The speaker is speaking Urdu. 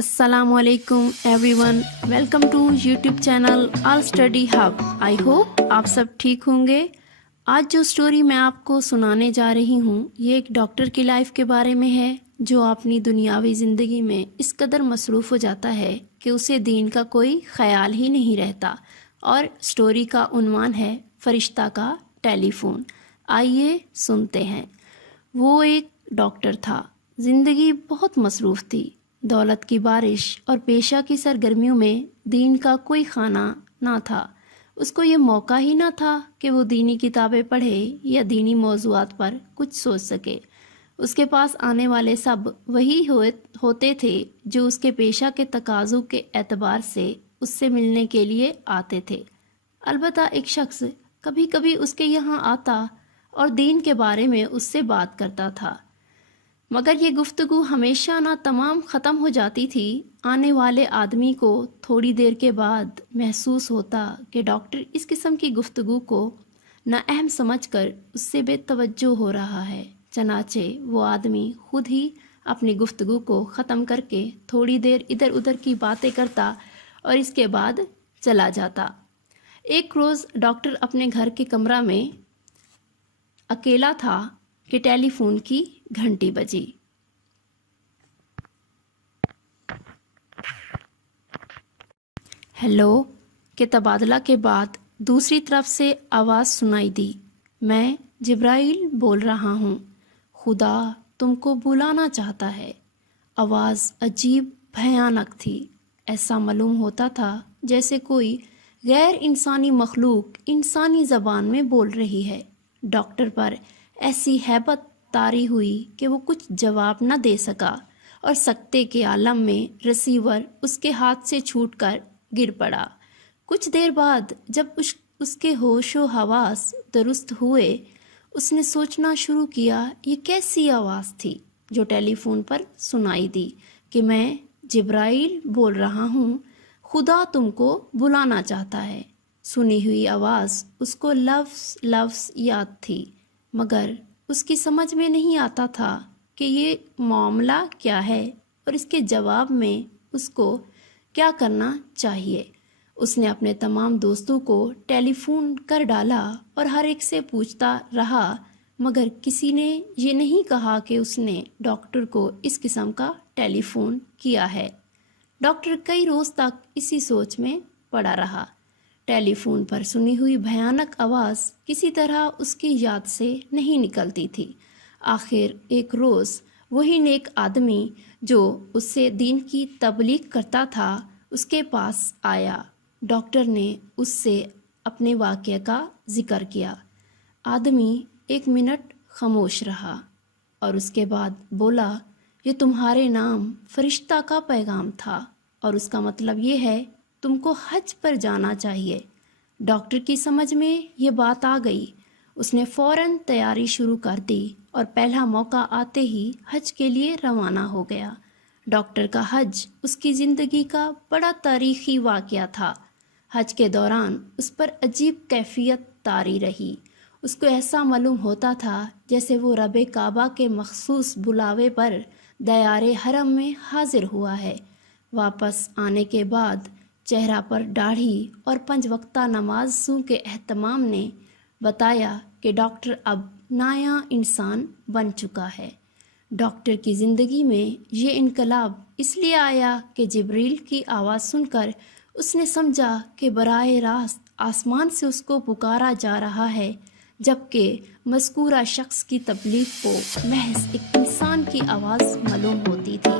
السلام علیکم everyone, welcome to YouTube channel all study hub. I hope آپ سب ٹھیک ہوں گے۔ آج جو سٹوری میں آپ کو سنانے جا رہی ہوں یہ ایک ڈاکٹر کی لائف کے بارے میں ہے جو اپنی دنیاوی زندگی میں اس قدر مصروف ہو جاتا ہے کہ اسے دین کا کوئی خیال ہی نہیں رہتا، اور سٹوری کا عنوان ہے فرشتہ کا ٹیلی فون۔ آئیے سنتے ہیں۔ وہ ایک ڈاکٹر تھا، زندگی بہت مصروف تھی، دولت کی بارش اور پیشہ کی سرگرمیوں میں دین کا کوئی خانہ نہ تھا۔ اس کو یہ موقع ہی نہ تھا کہ وہ دینی کتابیں پڑھے یا دینی موضوعات پر کچھ سوچ سکے۔ اس کے پاس آنے والے سب وہی ہوتے تھے جو اس کے پیشہ کے تقاضوں کے اعتبار سے اس سے ملنے کے لیے آتے تھے۔ البتہ ایک شخص کبھی کبھی اس کے یہاں آتا اور دین کے بارے میں اس سے بات کرتا تھا، مگر یہ گفتگو ہمیشہ نہ تمام ختم ہو جاتی تھی۔ آنے والے آدمی کو تھوڑی دیر کے بعد محسوس ہوتا کہ ڈاکٹر اس قسم کی گفتگو کو نااہم سمجھ کر اس سے بے توجہ ہو رہا ہے۔ چنانچہ وہ آدمی خود ہی اپنی گفتگو کو ختم کر کے تھوڑی دیر ادھر ادھر کی باتیں کرتا اور اس کے بعد چلا جاتا۔ ایک روز ڈاکٹر اپنے گھر کے کمرہ میں اکیلا تھا کہ ٹیلی فون کی گھنٹی بجی۔ ہیلو کے تبادلہ کے بعد دوسری طرف سے آواز سنائی دی، میں جبرائیل بول رہا ہوں، خدا تم کو بلانا چاہتا ہے۔ آواز عجیب بھیانک تھی، ایسا معلوم ہوتا تھا جیسے کوئی غیر انسانی مخلوق انسانی زبان میں بول رہی ہے۔ ڈاکٹر پر ایسی ہیبت طاری ہوئی کہ وہ کچھ جواب نہ دے سکا، اور سکتے کے عالم میں ریسیور اس کے ہاتھ سے چھوٹ کر گر پڑا۔ کچھ دیر بعد جب اس کے ہوش و حواس درست ہوئے، اس نے سوچنا شروع کیا یہ کیسی آواز تھی جو ٹیلی فون پر سنائی دی کہ میں جبرائیل بول رہا ہوں، خدا تم کو بلانا چاہتا ہے۔ سنی ہوئی آواز اس کو لفظ لفظ یاد تھی، مگر اس کی سمجھ میں نہیں آتا تھا کہ یہ معاملہ کیا ہے اور اس کے جواب میں اس کو کیا کرنا چاہیے۔ اس نے اپنے تمام دوستوں کو ٹیلی فون کر ڈالا اور ہر ایک سے پوچھتا رہا، مگر کسی نے یہ نہیں کہا کہ اس نے ڈاکٹر کو اس قسم کا ٹیلی فون کیا ہے۔ ڈاکٹر کئی روز تک اسی سوچ میں پڑا رہا۔ ٹیلی فون پر سنی ہوئی بھیانک آواز کسی طرح اس کی یاد سے نہیں نکلتی تھی۔ آخر ایک روز وہی نیک آدمی جو اس سے دین کی تبلیغ کرتا تھا اس کے پاس آیا۔ ڈاکٹر نے اس سے اپنے واقعے کا ذکر کیا۔ آدمی 1 منٹ خاموش رہا اور اس کے بعد بولا، یہ تمہارے نام فرشتہ کا پیغام تھا، اور اس کا مطلب یہ ہے تم کو حج پر جانا چاہیے۔ ڈاکٹر کی سمجھ میں یہ بات آ گئی۔ اس نے فوراً تیاری شروع کر دی اور پہلا موقع آتے ہی حج کے لیے روانہ ہو گیا۔ ڈاکٹر کا حج اس کی زندگی کا بڑا تاریخی واقعہ تھا۔ حج کے دوران اس پر عجیب کیفیت طاری رہی۔ اس کو ایسا معلوم ہوتا تھا جیسے وہ رب کعبہ کے مخصوص بلاوے پر دیار حرم میں حاضر ہوا ہے۔ واپس آنے کے بعد چہرہ پر داڑھی اور 5 وقتہ نمازوں کے اہتمام نے بتایا کہ ڈاکٹر اب نیا انسان بن چکا ہے۔ ڈاکٹر کی زندگی میں یہ انقلاب اس لیے آیا کہ جبریل کی آواز سن کر اس نے سمجھا کہ براہ راست آسمان سے اس کو پکارا جا رہا ہے، جبکہ مذکورہ شخص کی تبلیغ کو محض ایک انسان کی آواز معلوم ہوتی تھی۔